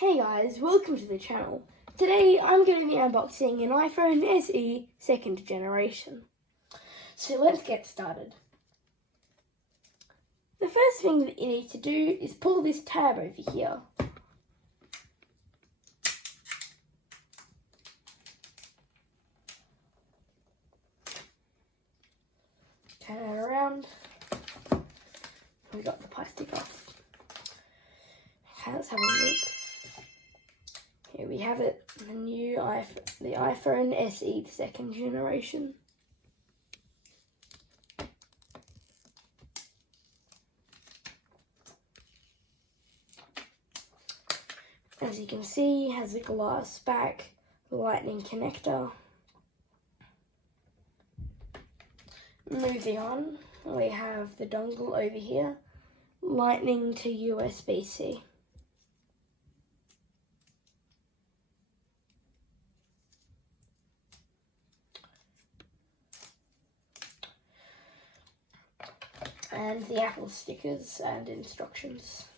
Hey guys, welcome to the channel. Today I'm going to be unboxing an iPhone SE 2nd generation. So let's get started. The first thing that you need to do is pull this tab over here. Turn it around. We got the plastic off. Okay, let's have a look. Here we have it, the iPhone SE 2nd generation. As you can see, it has a glass back, lightning connector. Moving on, we have the dongle over here, lightning to USB-C. And the Apple stickers and instructions.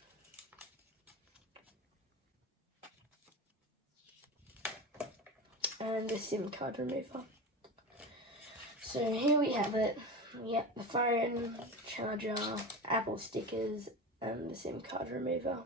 And the SIM card remover. So here we have it. Yep, the phone, charger, Apple stickers, and the SIM card remover.